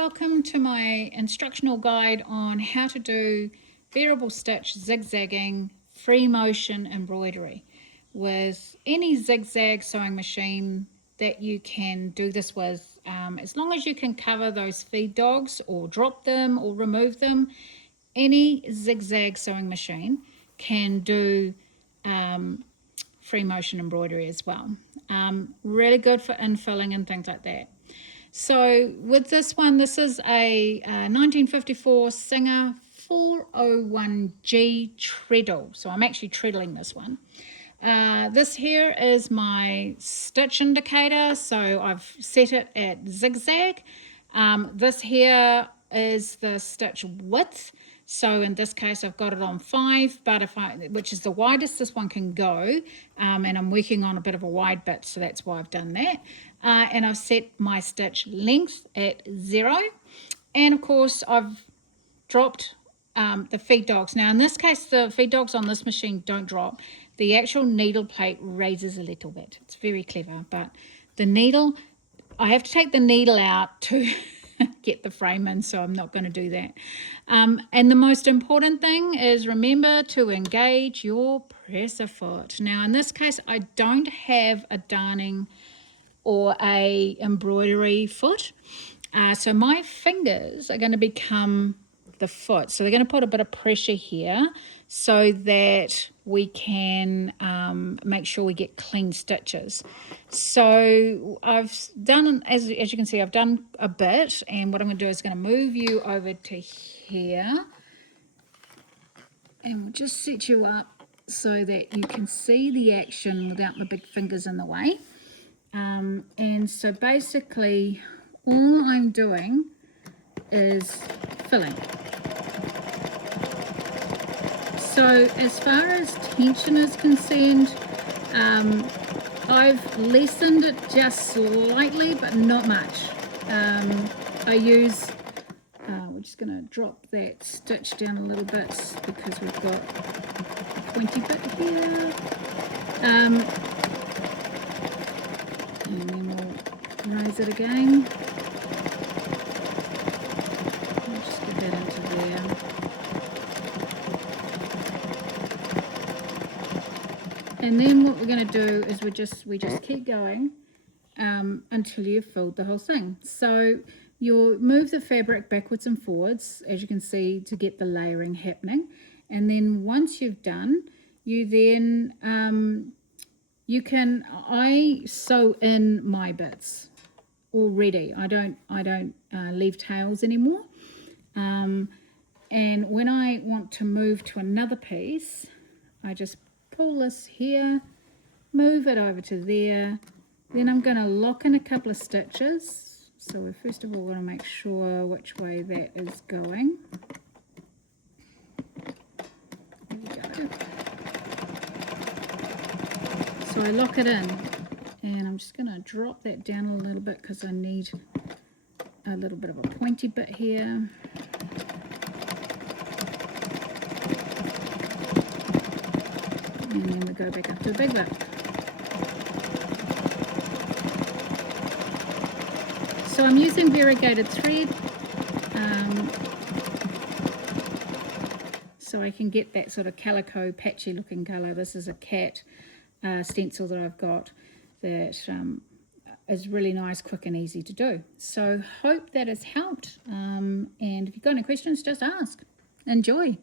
Welcome to my instructional guide on how to do variable stitch zigzagging free motion embroidery with any zigzag sewing machine that you can do this with, as long as you can cover those feed dogs or drop them or remove them. Any zigzag sewing machine can do free motion embroidery as well. Really good for infilling and things like that. So with this one, this is a 1954 Singer 401G treadle. So I'm actually treadling this one. This here is my stitch indicator. So I've set it at zigzag. This here is the stitch width. So in this case, I've got it on 5, but which is the widest this one can go, and I'm working on a bit of a wide bit, so that's why I've done that. And I've set my stitch length at 0, and of course I've dropped the feed dogs. Now in this case, the feed dogs on this machine don't drop. The actual needle plate raises a little bit. It's very clever, but the needle, I have to take the needle out to get the frame in, so I'm not going to do that. And the most important thing is remember to engage your presser foot. Now in this case, I don't have a darning or a embroidery foot, so my fingers are going to become the foot, so they're going to put a bit of pressure here so that we can make sure we get clean stitches. So I've done, as you can see, I've done a bit, and what I'm going to do is going to move you over to here, and we'll just set you up so that you can see the action without the big fingers in the way. And so basically all I'm doing is filling. So as far as tension is concerned, I've lessened it just slightly, but not much. I use, we're just going to drop that stitch down a little bit because we've got a pointy bit here. And then we'll raise it again. I'll just get that into there. And then what we're going to do is we just keep going until you've filled the whole thing. So you'll move the fabric backwards and forwards, as you can see, to get the layering happening. And then once you've done, you then I sew in my bits already. I don't leave tails anymore. And when I want to move to another piece, I just pull this here, move it over to there, then I'm going to lock in a couple of stitches. So we first of all want to make sure which way that is going. There we go. So I lock it in, and I'm just going to drop that down a little bit because I need a little bit of a pointy bit here. And then we go back up to a big bit. So I'm using variegated thread, so I can get that sort of calico patchy looking colour. This is a cat stencil that I've got that is really nice, quick and easy to do. So hope that has helped, and if you've got any questions, just ask. Enjoy.